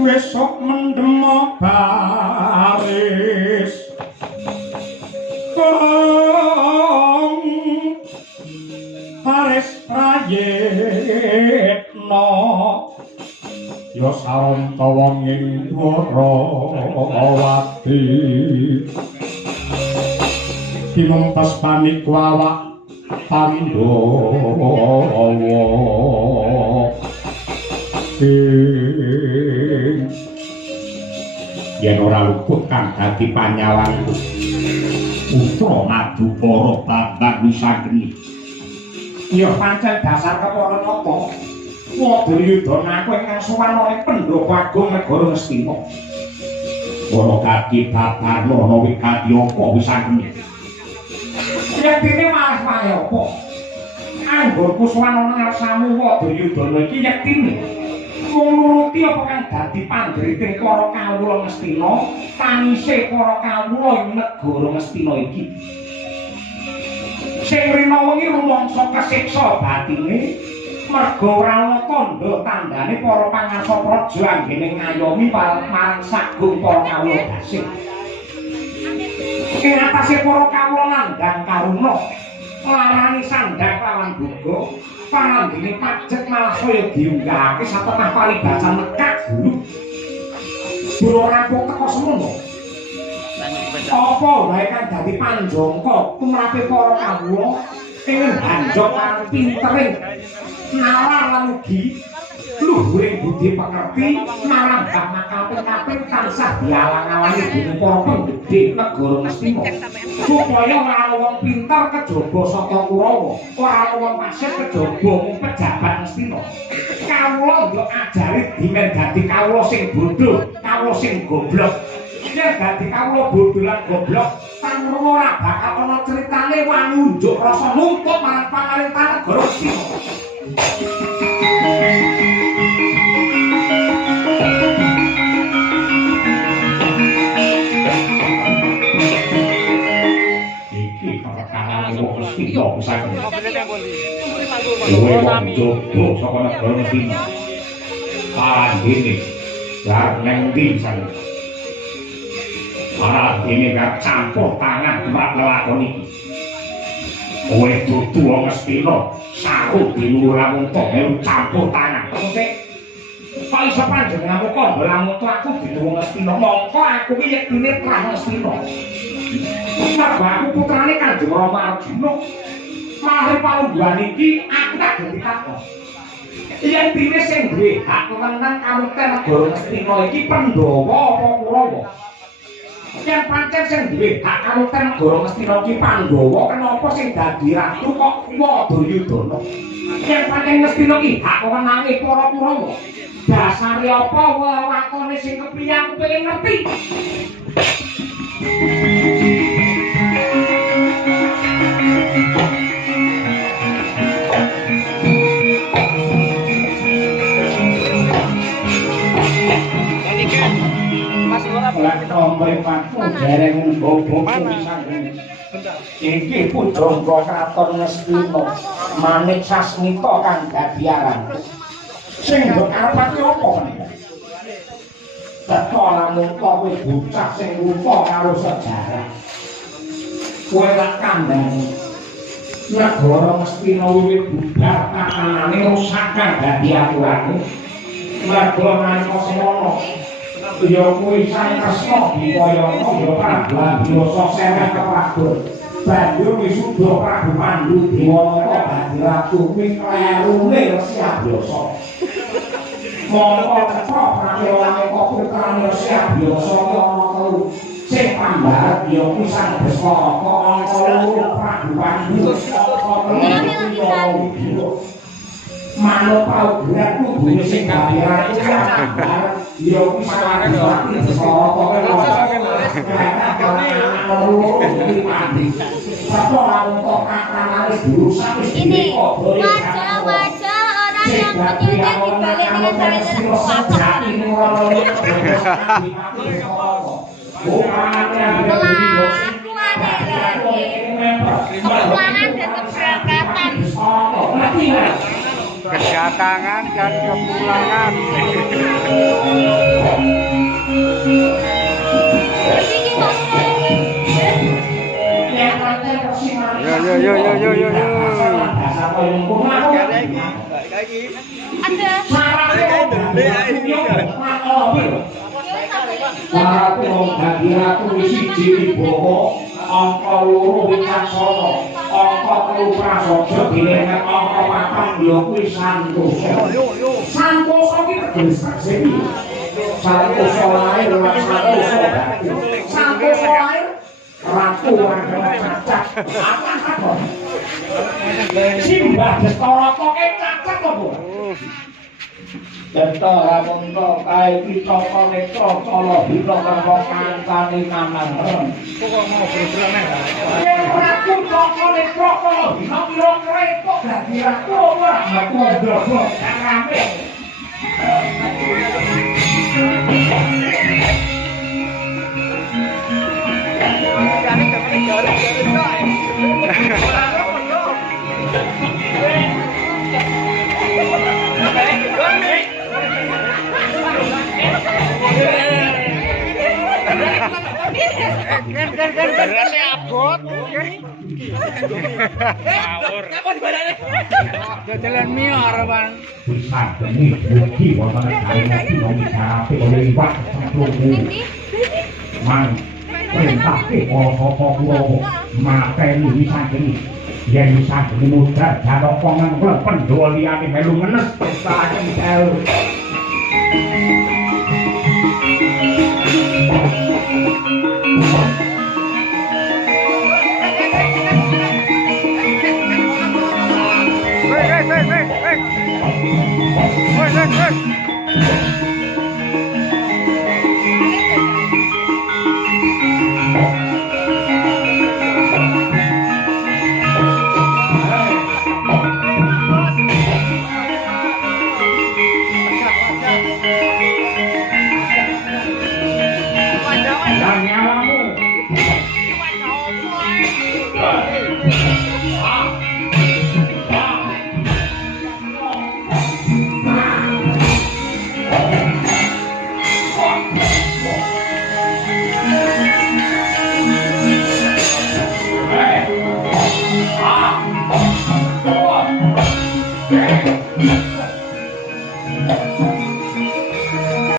Besok mendemo baris Paris Prayitno ya saranta wong ing Dwarawati tinumpas panik wawak Pandhawa yen ora luput kang dadi panyawanku putra Madukara Bambang Wisageni ya pancen dasar kepara napa Wadayudana aku ingkang suwana ing Pendhapa Agung Negara Ngastina para kaki babar ana wigati apa Wisageni yen dene malah kaya apa anggonku suwana ngarsamu Wadayudana iki yektine nuruti apa kang dadi pandriting para kawula Ngastina tanise para kawula ing negara Ngastina iki sing rina wengi rumangsa kasiksa batine merga ora ana tandha tandane para pangarsa praja anggene ngayomi marang sagung para kawula dasih ing atase para kawula nandhang karuna larani sandhak lawan boga panandhine pajek malah saya diunggahake satengah paribasan nekak guru rampung teko semono apa wae kan dadi panjangka tumrape para kawula ing banjok lan pintering nalar lan ugi luhuring budi pengerti marang bakal-kaping tansah dialang-alangi dening para penggede negara Ngastina supaya ora ana wong pinter kejaba saka Kurawa ora ana wong pasir kejaba mung pejabat Ngastina kawula yo ajari dimen dadi kawula sing bodho kawula sing goblok yen dadi kawula bodho lan goblok pangurung ora bakal ana critane wani unjuk rasa nuntut marang pamarentah negara Ngastina iya bisa kowe wong jowo saka negara Ngastina parandene lar nang ndi sane parandene gak campur tangan tumrap lelakon iki kowe dudu wong Ngastina saru diluru lamun tok campur tangan sik kok iso panjenenganmu kok lamun aku dudu wong Ngastina mongko aku iki yektine pra Ngastina aku putrane Kanjeng Rama Arjuna malah palungguhan iki aku tak ganti takon yen dene sing duwe hak wewenang kamukten negara Ngastina iki Pandhawa apa Kurawa yen pancen sing duwe hak kamukten negara Ngastina iki Pandhawa kenapa sing dadi ratu kok Wadayudana yen pancen Ngastina iki hak wewenange para Kurawa dasare apa wewakone sing kepriye aku pengen ngerti dereng bobok iki pujangga kraton Ngastina Manik Sasmita kang dadi aran sing mbok arepake apa menika teko lamun kowe bocah sing lupa karo sejarah kowe lak kandhani negara Ngastina wiwit bubar tatanane rusak kang dadi aturane mergo nalika semono ya kuwi sang Kresna Dipayana ya Prabu Biasa sereh keprabon banjur wisuda Prabu Pandhu Dewanata dadi ratu kuwi klerune Resi Abyasa mongko cetha pramilane kok putrane Resi Abyasa ana telu sing pambaret ya kuwi sang Baskara ana loro Prabu Pandhu manut paugeran kubune sing kabehane ya kuwi saware ati sapa ini wajah-wajah orang yang menyudah dibalik dengan cara kelakuan dan keberangkatan kedatangan dan kepulangan. Angka loro Wicaksono, angka telu Prasaja bilengan angka papat ya kuwi Santosa. Santosa ki teges saksi. Santosa lair lan Santosa batin. Santosa lair ratu lan cacat. Apa-apa. Simbah Destara koke cacat apa? Destara mongko kae kita netra cala bina karo kancane Manangrem. Kok mau bergerak neh. Yen ratu cala netra cala bina kira krepok dadi ratu ora aku ndobok rame. Berasnya abot. Ngapa dibalane? Jalan mio harapan. Bisa demi bukti wonten kali ngomong oleh Iwak Sampurmu. Man, perintah ke sapa Kurawa mateni Wisangeni. Yen Wisangeni muda Janaka nganggo Pandhawa liyane melu ngenes pestaken dalu.